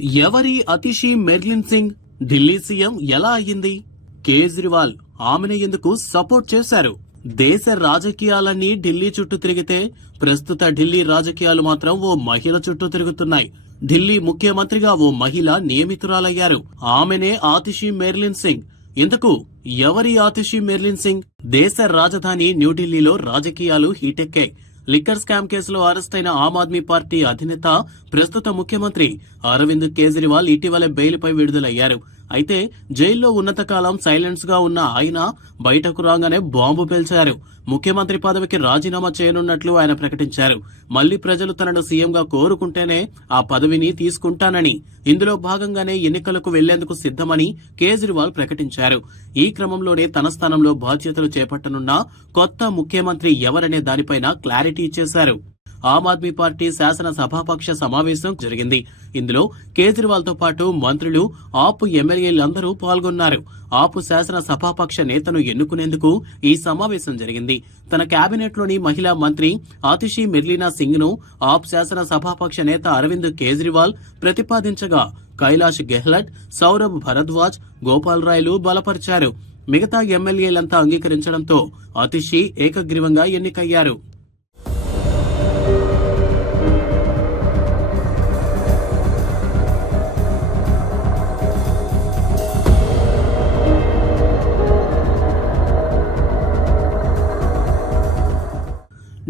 ఎవరి అతిషి మెర్లిన్ సింగ్? ఢిల్లీ సీఎం ఎలా అయ్యింది? కేజ్రీవాల్ ఆమెను ఎందుకు సపోర్ట్ చేశారు? దేశ రాజకీయాలన్నీ ఢిల్లీ చుట్టూ తిరిగితే ప్రస్తుత ఢిల్లీ రాజకీయాలు మాత్రం ఓ మహిళ చుట్టూ తిరుగుతున్నాయి. ఢిల్లీ ముఖ్యమంత్రిగా ఓ మహిళ నియమితురాలయ్యారు. ఆమెనే ఆతిషి మెర్లిన్ సింగ్. ఎందుకు ఎవరి ఆతిషి మెర్లిన్ సింగ్? దేశ రాజధాని న్యూఢిల్లీలో రాజకీయాలు హీటెక్కాయి లిక్కర్ స్కామ్ కేసులో అరెస్టైన ఆమ్ ఆద్మీ పార్టీ అధినేత ప్రస్తుత ముఖ్యమంత్రి అరవింద్ కేజ్రీవాల్ ఇటీవలే బెయిల్పై విడుదలయ్యారు. అయితే జైల్లో ఉన్నతకాలం సైలెన్స్గా ఉన్న ఆయన బయటకు రాగానే బాంబు పేల్చారు. ముఖ్యమంత్రి పదవికి రాజీనామా చేయనున్నట్లు ఆయన ప్రకటించారు. మళ్ళీ ప్రజలు తనను సీఎంగా కోరుకుంటేనే ఆ పదవిని తీసుకుంటానని ఇందులో భాగంగానే ఎన్నికలకు వెళ్ళేందుకు సిద్దమని కేజ్రీవాల్ ప్రకటించారు. ఈ క్రమంలోనే తన స్థానంలో బాధ్యతలు చేపట్టనున్న కొత్త ముఖ్యమంత్రి ఎవరనే దానిపైన క్లారిటీ ఇచ్చేశారు. ఆమ్ ఆద్మీ పార్టీ శాసన సభాపక్ష సమావేశం జరిగింది. ఇందులో కేజ్రీవాల్తో పాటు మంత్రులు ఆపు ఎమ్మెల్యేలందరూ పాల్గొన్నారు. ఆపు శాసన సభాపక్ష నేతను ఎన్నుకునేందుకు ఈ సమావేశం జరిగింది. తన కేబినెట్లోని మహిళా మంత్రి ఆతిషి మిర్లీనా సింగ్ను ఆప్ శాసన సభాపక్ష నేత అరవింద్ కేజ్రీవాల్ ప్రతిపాదించగా కైలాష్ గెహ్లట్ సౌరభ్ భరద్వాజ్ గోపాల్ రాయ్లు బలపరిచారు. మిగతా ఎమ్మెల్యేలంతా అంగీకరించడంతో అతిషి ఏకగ్రీవంగా ఎన్నికయ్యారు.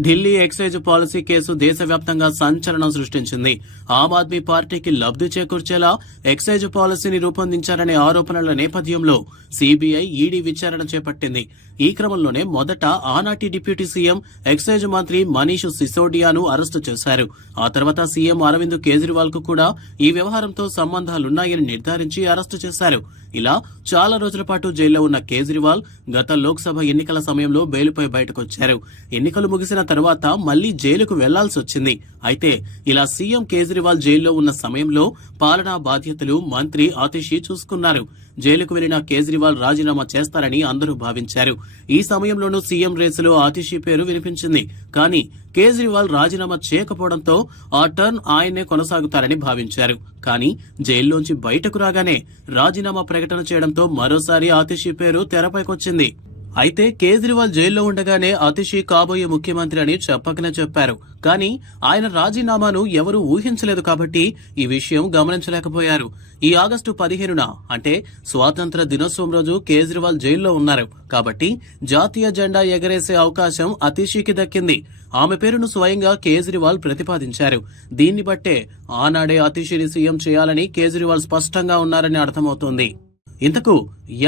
ఢిల్లీ ఎక్సైజ్ పాలసీ కేసు దేశవ్యాప్తంగా సంచలనం సృష్టించింది. ఆమ్ ఆద్మీ పార్టీకి లబ్ధి చేకూర్చేలా ఎక్సైజ్ పాలసీని రూపొందించారనే ఆరోపణల నేపథ్యంలో సిబిఐ ఈడీ విచారణ చేపట్టింది. ఈ క్రమంలోనే మొదట ఆనాటి డిప్యూటీ సీఎం ఎక్సైజ్ మంత్రి మనీష్ సిసోడియాను అరెస్టు చేశారు. ఆ తర్వాత సీఎం అరవింద్ కేజ్రీవాల్కు కూడా ఈ వ్యవహారంతో సంబంధాలున్నాయని నిర్ధారించి అరెస్టు చేశారు. ఇలా చాలా రోజుల పాటు జైల్లో ఉన్న కేజ్రీవాల్ గత లోక్సభ ఎన్నికల సమయంలో బెయిల్పై బయటకొచ్చారు. ఎన్నికలు ముగిసిన తర్వాత మళ్ళీ జైలుకు వెళ్ళాల్సి వచ్చింది. అయితే ఇలా సీఎం కేజ్రీవాల్ జైల్లో ఉన్న సమయంలో పాలనా బాధ్యతలు మంత్రి ఆతిషి చూసుకున్నారు. జైలుకు వెళ్ళిన కేజ్రీవాల్ రాజీనామా చేస్తారని అందరూ భావించారు. ఈ సమయంలోనూ సీఎం రేసులో ఆతిషి పేరు వినిపించింది. కానీ కేజ్రీవాల్ రాజీనామా చేయకపోవడంతో ఆ టర్న్ ఆయనే కొనసాగుతారని భావించారు. కానీ జైల్లోంచి బయటకు రాగానే రాజీనామా ప్రకటన చేయడంతో మరోసారి ఆతిషి పేరు తెరపైకొచ్చింది. అయితే కేజ్రీవాల్ జైల్లో ఉండగానే అతిషి కాబోయే ముఖ్యమంత్రి అని చెప్పకనే చెప్పారు. కానీ ఆయన రాజీనామాను ఎవరూ ఊహించలేదు కాబట్టి ఈ విషయం గమనించలేకపోయారు. ఈ ఆగస్టు పదిహేనున అంటే స్వాతంత్ర దినోత్సవం రోజు కేజ్రీవాల్ జైల్లో ఉన్నారు. కాబట్టి జాతీయ జెండా ఎగరేసే అవకాశం అతిషికి దక్కింది. ఆమె పేరును స్వయంగా కేజ్రీవాల్ ప్రతిపాదించారు. దీన్ని బట్టే ఆనాడే అతిషిని సీఎం చేయాలని కేజ్రీవాల్ స్పష్టంగా ఉన్నారని అర్థమవుతోంది. ఇంతకు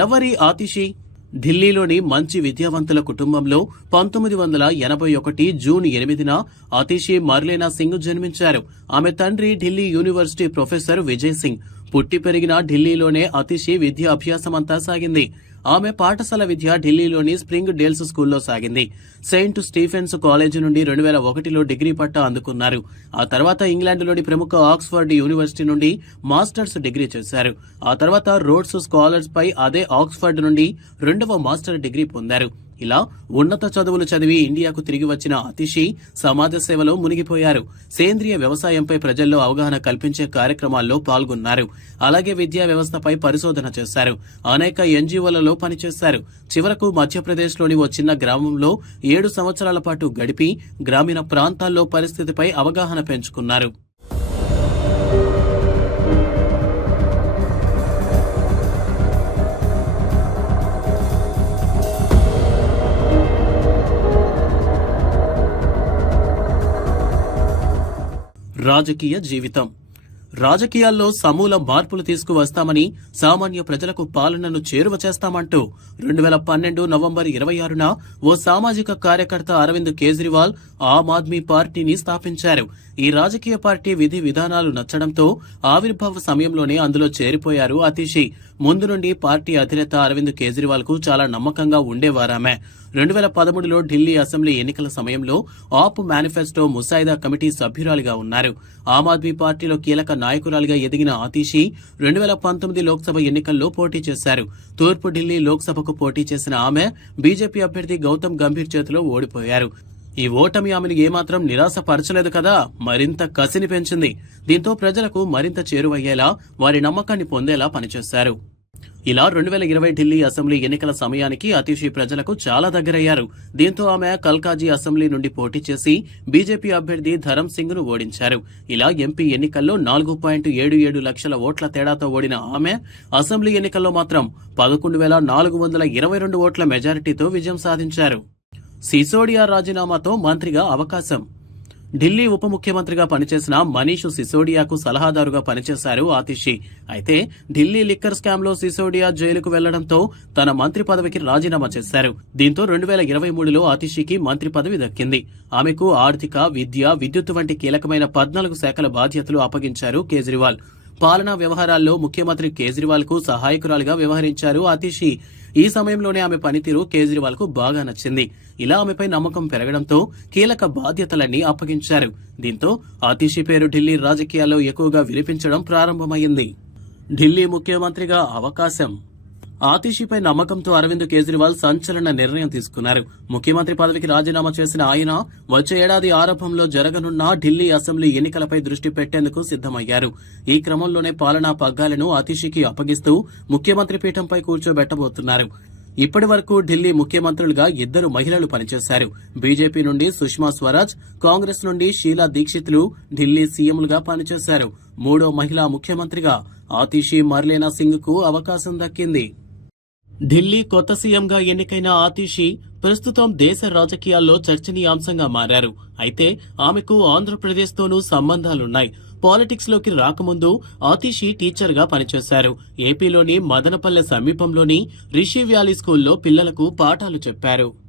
ఎవరి ఆతిషి ఢిల్లీలోని మంచి విద్యావంతుల కుటుంబంలో పంతొమ్మిది వందల ఎనభై ఒకటి జూన్ ఎనిమిదిన అతిషి మర్లేనా సింగ్ జన్మించారు. ఆమె తండ్రి ఢిల్లీ యూనివర్సిటీ ప్రొఫెసర్ విజయ్ సింగ్. పుట్టి పెరిగిన ఢిల్లీలోనే అతిషి విద్య అభ్యాసమంతా సాగింది. ఆమె పాఠశాల విద్య ఢిల్లీలోని స్ప్రింగ్ డేల్స్ స్కూల్లో సాగింది. సెయింట్ స్టీఫెన్స్ కాలేజీ నుండి రెండు వేల ఒకటిలో డిగ్రీ పట్టా అందుకున్నారు. ఆ తర్వాత ఇంగ్లాండ్లోని ప్రముఖ ఆక్స్ఫర్డ్ యూనివర్సిటీ నుండి మాస్టర్స్ డిగ్రీ చేశారు. ఆ తర్వాత రోడ్స్ స్కాలర్స్ పై అదే ఆక్స్ఫర్డ్ నుండి రెండవ మాస్టర్ డిగ్రీ పొందారు. ఇలా ఉన్నత చదువులు చదివి ఇండియాకు తిరిగి వచ్చిన అతిషి సమాజ సేవలో మునిగిపోయారు. సేంద్రియ వ్యవసాయంపై ప్రజల్లో అవగాహన కల్పించే కార్యక్రమాల్లో పాల్గొన్నారు. అలాగే విద్యా వ్యవస్థపై పరిశోధన చేశారు. అనేక ఎన్జీఓలలో పనిచేశారు. చివరకు మధ్యప్రదేశ్లోని ఓ చిన్న గ్రామంలో ఏడు సంవత్సరాల పాటు గడిపి గ్రామీణ ప్రాంతాల్లో పరిస్థితిపై అవగాహన పెంచుకున్నారు. రాజకీయ జీవితం. రాజకీయాల్లో సమూల మార్పులు తీసుకువస్తామని సామాన్య ప్రజలకు పాలనను చేరువ చేస్తామంటూ రెండు వేల పన్నెండు నవంబర్ ఇరవై ఆరున ఓ సామాజిక కార్యకర్త అరవింద్ కేజ్రీవాల్ ఆమ్ ఆద్మీ పార్టీని స్థాపించారు. ఈ రాజకీయ పార్టీ విధి విధానాలు నచ్చడంతో ఆవిర్భావ సమయంలోనే అందులో చేరిపోయారు అతిషి. ముందు నుండి పార్టీ అధినేత అరవింద్ కేజ్రీవాల్కు చాలా నమ్మకంగా ఉండేవారామె. రెండు వేల పదమూడులో ఢిల్లీ అసెంబ్లీ ఎన్నికల సమయంలో ఆప్ మేనిఫెస్టో ముసాయిదా కమిటీ సభ్యురాలిగా ఉన్నారు. ఆమ్ ఆద్మీ పార్టీలో కీలక నాయకురాలిగా ఎదిగిన ఆతిషి రెండు వేల పంతొమ్మిది లోక్సభ ఎన్నికల్లో పోటీ చేశారు. తూర్పు ఢిల్లీ లోక్సభకు పోటీ చేసిన ఆమె బీజేపీ అభ్యర్థి గౌతమ్ గంభీర్ చేతిలో ఓడిపోయారు. ఈ ఓటమి ఆమెను ఏమాత్రం నిరాశపరచలేదు కదా? మరింత కసిని పెంచింది. దీంతో ప్రజలకు మరింత చేరువయ్యేలా వారి నమ్మకాన్ని పొందేలా పనిచేశారు. ఇలా రెండు వేల ఇరవై ఢిల్లీ అసెంబ్లీ ఎన్నికల సమయానికి అతిషి ప్రజలకు చాలా దగ్గరయ్యారు. దీంతో ఆమె కల్కాజీ అసెంబ్లీ నుండి పోటీ చేసి బీజేపీ అభ్యర్థి ధరమ్ సింగ్ను ఓడించారు. ఇలా ఎంపీ ఎన్నికల్లో నాలుగు పాయింట్ ఏడు ఏడు లక్షల ఓట్ల తేడాతో ఓడిన ఆమె అసెంబ్లీ ఎన్నికల్లో మాత్రం పదకొండు వేల నాలుగు వందల ఇరవై రెండు ఓట్ల మెజారిటీతో విజయం సాధించారు. సిసోడియా రాజీనామాతో మంత్రిగా అవకాశం ఢిల్లీ ఉప ముఖ్యమంత్రిగా పనిచేసిన మనీష్ సిసోడియాకు సలహాదారుగా పనిచేశారు ఆతిషి. అయితే ఢిల్లీ లిక్కర్ స్కామ్లో సిసోడియా జైలుకు వెళ్ళడంతో తన మంత్రి పదవికి రాజీనామా చేశారు. దీంతో రెండు వేల ఇరవై మూడులో ఆతిషికి మంత్రి పదవి దక్కింది. ఆమెకు ఆర్థిక విద్య విద్యుత్ వంటి కీలకమైన పద్నాలుగు శాఖల బాధ్యతలు అప్పగించారు కేజ్రీవాల్. పాలనా వ్యవహారాల్లో ముఖ్యమంత్రి కేజ్రీవాల్కు సహాయకురాలుగా వ్యవహరించారు ఆతిషి. ఈ సమయంలోనే ఆమె పనితీరు కేజ్రీవాల్కు బాగా నచ్చింది. ఇలా ఆమెపై నమ్మకం పెరగడంతో కీలక బాధ్యతలన్నీ అప్పగించారు. దీంతో ఆతిషి పేరు ఢిల్లీ రాజకీయాల్లో ఎక్కువగా వినిపించడం ప్రారంభమైంది ఢిల్లీ ముఖ్యమంత్రిగా అవకాశం ఆతిషిపై నమ్మకంతో అరవింద్ కేజ్రీవాల్ సంచలన నిర్ణయం తీసుకున్నారు. ముఖ్యమంత్రి పదవికి రాజీనామా చేసిన ఆయన వచ్చే ఏడాది ఆరంభంలో జరగనున్న ఢిల్లీ అసెంబ్లీ ఎన్నికలపై దృష్టి పెట్టేందుకు సిద్దమయ్యారు ఈ క్రమంలోనే పాలనా పగ్గాలను ఆతిషికి అప్పగిస్తూ ముఖ్యమంత్రి పీఠంపై కూర్చోబెట్టబోతున్నారు. ఇప్పటి వరకు ఢిల్లీ ముఖ్యమంత్రులుగా ఇద్దరు మహిళలు పనిచేశారు. బీజేపీ నుండి సుష్మా స్వరాజ్ కాంగ్రెస్ నుండి షీలా దీక్షిత్లు ఢిల్లీ సీఎంలుగా పనిచేశారు. మూడో మహిళా ముఖ్యమంత్రిగా ఆతిషి మర్లేనా సింగ్కు అవకాశం దక్కింది. ఢిల్లీ కొత్త సీఎంగా ఎన్నికైన ఆతిషి ప్రస్తుతం దేశ రాజకీయాల్లో చర్చనీయాంశంగా మారారు. అయితే ఆమెకు ఆంధ్రప్రదేశ్తోనూ సంబంధాలున్నాయి. పాలిటిక్స్లోకి రాకముందు ఆతిషి టీచర్గా పనిచేశారు. ఏపీలోని మదనపల్లె సమీపంలోని రిషి వ్యాలీ స్కూల్లో పిల్లలకు పాఠాలు చెప్పారు.